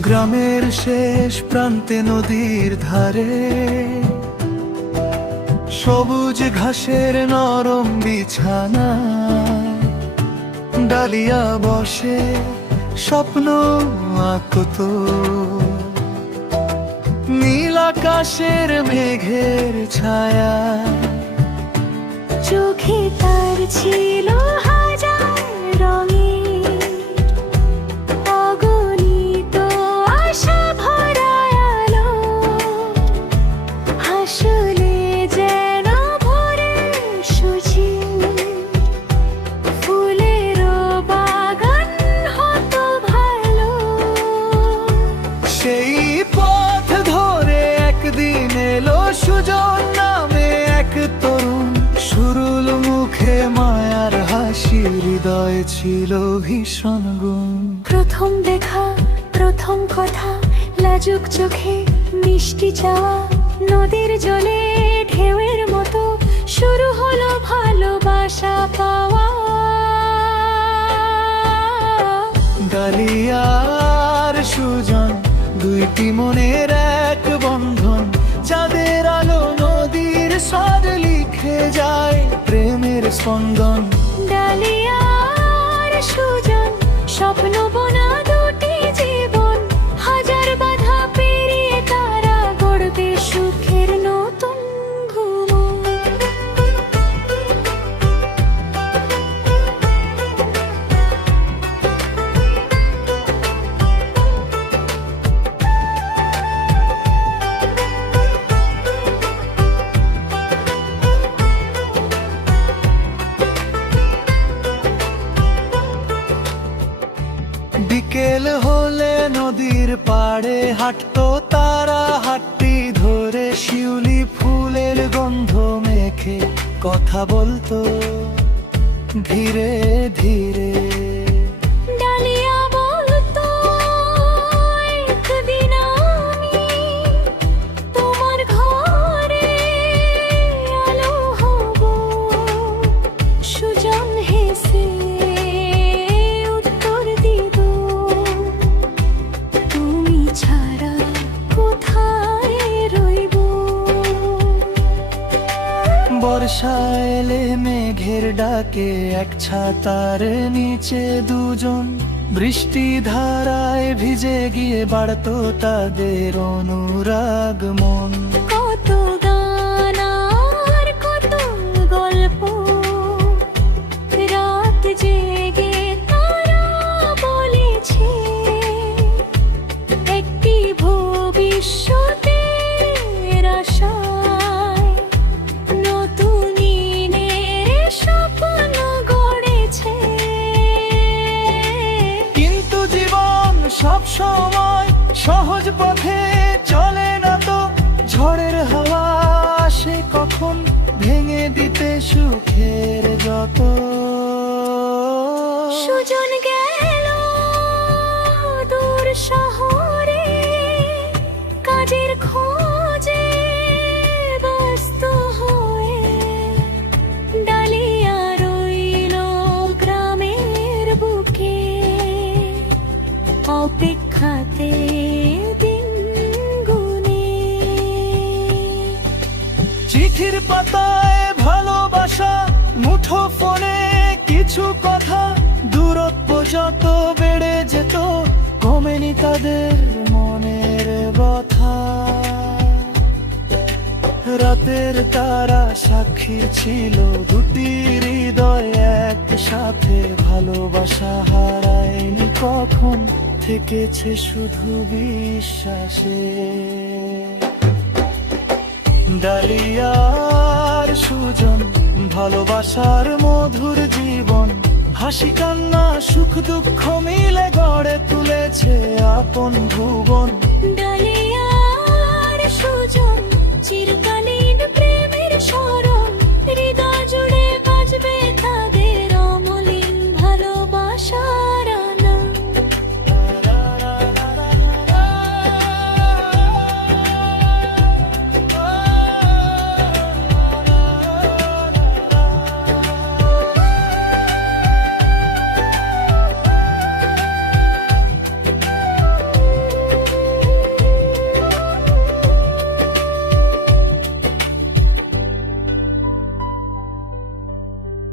গ্রামের শেষ প্রান্তে নদীর ধারে সবুজ ঘাসের নরম বিছানা, ডালিয়া বসে স্বপ্ন আঁকত। নীল আকাশের মেঘের ছায়া, চোখে তার ছিল হাজার রঙের অগণিত আশা ভরা আলো। হাসলে যেন ভোরের সূর্য, ফুলেরও বাগান হতো ভালো। সেই পথ ধরে একদিন এলো সুজন নামে এক তরুণ। সুরুল মুখে মায়ার হাসি, হৃদয় ছিল ভীষণ গুণ। প্রথম দেখা, প্রথম কথা, লাজুক চোখে মিষ্টি চাওয়া, নদীর জলে ঢেউয়ের মতো শুরু হলো ভালোবাসা পাওয়া। ডালিয়া আর সুজন, দুইটি মনের এক বন্ধন। যাদের আলো নদীর স্বাদ লিখে যায় প্রেমের স্পন্দন। ডালিয়া আর সুজন, স্বপ্ন বোনা দুটি জীবন। হাজার বাধা পেরিয়ে তারা গড়বে সুখের নতুন ভুবন। বিকেল হলে নদীর পাড়ে হাঁটতো তারা, হাতটি ধরে শিউলি ফুলের গন্ধ মেখে কথা বলতো ধীরে ধীরে। ডালিয়া বলতো, একদিন আমি তোমার ঘরে আলো হব। সুজন হেসে উত্তর দিত, তুমি ছাড়া কোথায় রইব। বর্ষা এলে মেঘের ডাকে এক ছাতার নিচে দুজন। বৃষ্টি ধারায় ভিজে গিয়ে বাড়তো তাদের অনুরাগ মন। কত গান আর কত গল্প, রাত জেগে তারা বলেছে। একটি ভবিষ্যতের আশায় নতুন দিনের স্বপ্ন গড়েছে। কিন্তু জীবন সব সময় সহজ পথে চলে না তো। ঝড়ের হাওয়া আসে কখন ভেঙে দিতে সুখের যত। সুজন গেল দূর শহরে কাজের খোঁজে ব্যস্ত হয়ে। ডালিয়া রইল গ্রামের বুকে অপেক্ষাতে দিন গুনে। চিঠির পাতায় ভালোবাসা, মুঠো ফোনে কিছু কথা। দূরত্ব যত বেড়ে যেত কমেনি তাদের মনের ব্যথা। রাতের তারা সাক্ষী ছিল, দুটি হৃদয় একসাথে। ভালোবাসা হারায়নি কখন, থেকেছে শুধু বিশ্বাসে। ডালিয়া আর সুজন, ভালোবাসার মধুর জীবন। হাসি কান্না সুখ দুঃখ মিলে গড়ে তুলেছে আপন ভুবন। ডালিয়া আর সুজন,